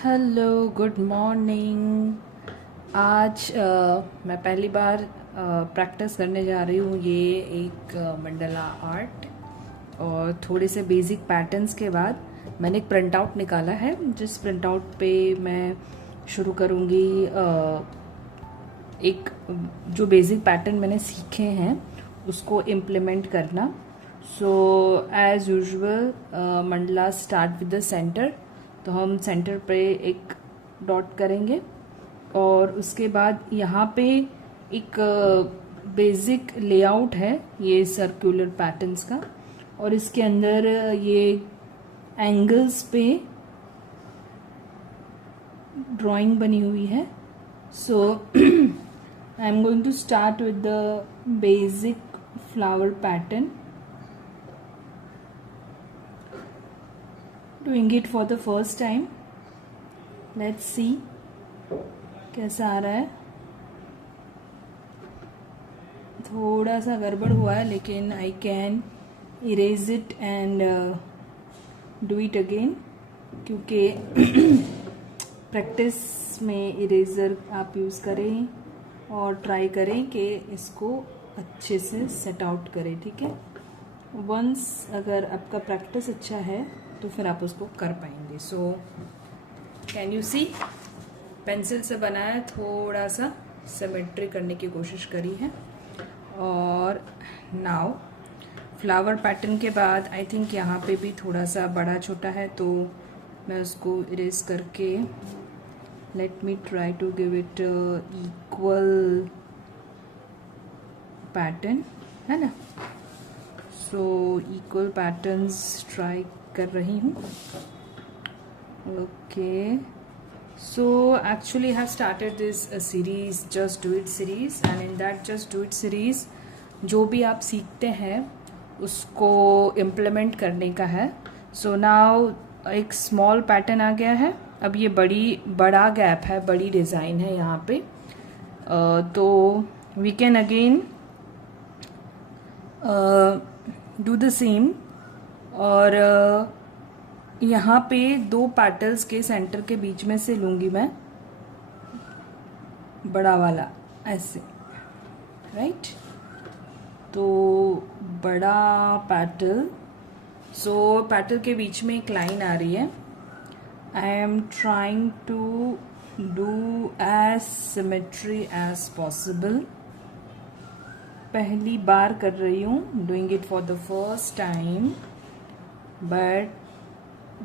Hello, good morning. आज मैं पहली बार प्रैक्टिस करने जा रही हूँ ये एक मंडला आर्ट। और थोड़े से बेसिक पैटर्न्स के बाद मैंने एक प्रिंट आउट निकाला है, जिस प्रिंट आउट पे मैं शुरू करूँगी एक जो बेसिक पैटर्न मैंने सीखे हैं उसको इम्प्लीमेंट करना। So as usual mandala start with the center, तो हम सेंटर पे एक डॉट करेंगे और उसके बाद यहाँ पे एक बेसिक लेआउट है ये सर्कुलर पैटर्न्स का, और इसके अंदर ये एंगल्स पे ड्राइंग बनी हुई है। So I am going to start with the basic flower pattern, doing it for the first time. Let's see कैसा आ रहा है। थोड़ा सा गड़बड़ हुआ है लेकिन I can erase it and do it again, क्योंकि प्रैक्टिस में इरेजर आप यूज़ करें और ट्राई करें कि इसको अच्छे से सेट आउट करें। ठीक है, वंस अगर आपका प्रैक्टिस अच्छा है तो फिर आप उसको कर पाएंगे। So can you see, pencil से बनाया, थोड़ा सा सिमेट्री करने की कोशिश करी है। और नाउ फ्लावर पैटर्न के बाद आई थिंक यहाँ पे भी थोड़ा सा बड़ा छोटा है, तो मैं उसको इरेज करके let me try to give it equal pattern, है ना। सो इक्वल पैटर्न्स ट्राई कर रही हूँ। Okay, so actually I have started this series, just do it series, and in that just do it series जो भी आप सीखते हैं उसको इम्प्लीमेंट करने का है। सो नाउ एक स्मॉल पैटर्न आ गया है। अब ये बड़ा गैप है, बड़ी डिज़ाइन है यहाँ पे, तो we can again do the same. और यहाँ पे दो पैटल्स के सेंटर के बीच में से लूँगी मैं बड़ा वाला, ऐसे, राइट। तो बड़ा पैटल, सो पैटल के बीच में एक लाइन आ रही है। I am trying to do as symmetry as possible. पहली बार कर रही हूँ, doing it for the first time, but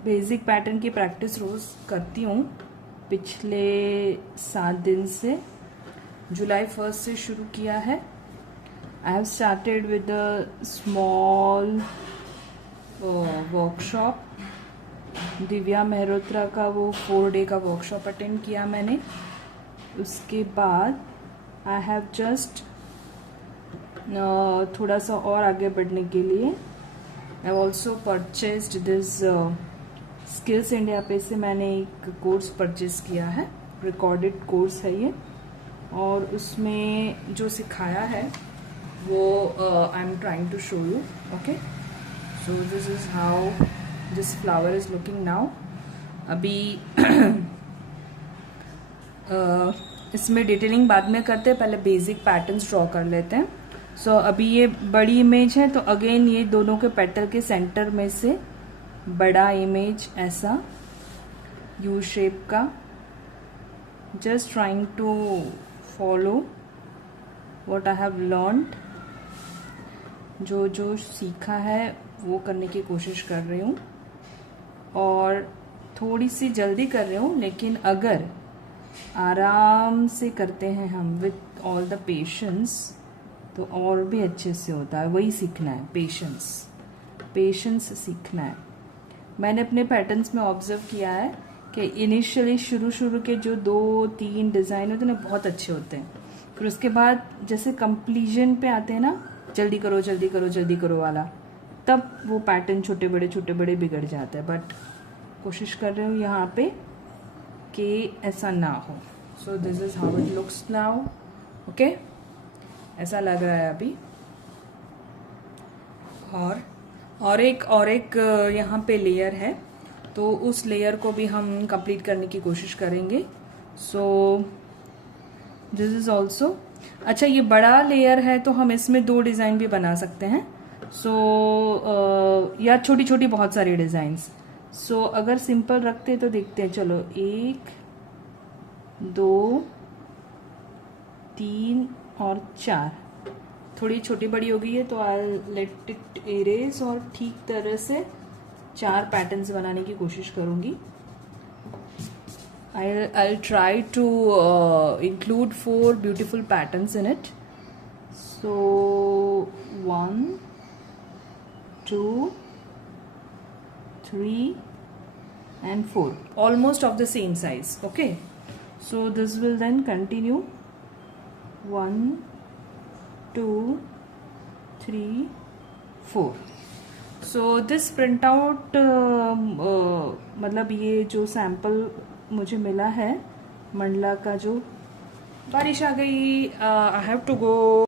basic pattern की प्रैक्टिस रोज़ करती हूँ पिछले 7 दिन से। जुलाई 1 से शुरू किया है। आई have started with a small workshop. Divya Mehrotra का वो 4 डे का वर्कशॉप अटेंड किया मैंने। उसके बाद आई हैव जस्ट थोड़ा सा और आगे बढ़ने के लिए I also purchased this skills India पे से मैंने एक कोर्स परचेज किया है, रिकॉर्डेड कोर्स है ये, और उसमें जो सिखाया है वो I am trying to show you. Okay, so this is how this flower is looking now. अभी इसमें डिटेलिंग बाद में करते हैं, पहले बेसिक पैटर्न्स ड्रॉ कर लेते हैं। सो अभी ये बड़ी इमेज है, तो अगेन ये दोनों के पेटल के सेंटर में से बड़ा इमेज ऐसा यू शेप का, just trying to follow what I have learned. जो जो सीखा है वो करने की कोशिश कर रही हूँ, और थोड़ी सी जल्दी कर रही हूँ, लेकिन अगर आराम से करते हैं हम विथ ऑल द पेशेंस तो और भी अच्छे से होता है। वही सीखना है, पेशेंस सीखना है। मैंने अपने पैटर्न्स में ऑब्जर्व किया है कि इनिशियली शुरू के जो 2-3 डिज़ाइन होते हैं ना, बहुत अच्छे होते हैं। फिर उसके बाद जैसे कंप्लीजन पे आते हैं ना, जल्दी करो जल्दी करो जल्दी करो वाला, तब वो पैटर्न छोटे बड़े बिगड़ जाते हैं। बट कोशिश कर रही हूँ यहाँ पे कि ऐसा ना हो। So this is how it looks now. Okay, ऐसा लग रहा है अभी। और एक यहाँ पे लेयर है, तो उस लेयर को भी हम कंप्लीट करने की कोशिश करेंगे। सो दिस इज ऑल्सो अच्छा, ये बड़ा लेयर है तो हम इसमें 2 डिज़ाइन भी बना सकते हैं। या छोटी छोटी बहुत सारी डिज़ाइंस। अगर सिंपल रखते तो देखते हैं, चलो 1 2 3 और 4, थोड़ी छोटी बड़ी हो गई है तो आई लेट इट इरेज और ठीक तरह से 4 पैटर्न्स बनाने की कोशिश करूंगी। I'll try to include 4 beautiful patterns in it. So 1 2 3 and 4, almost of the same size. Okay, so this will then continue 1 2 3 4. So this printout मतलब ये जो सैम्पल मुझे मिला है मंडला का, जो बारिश आ गई, आई हैव टू गो।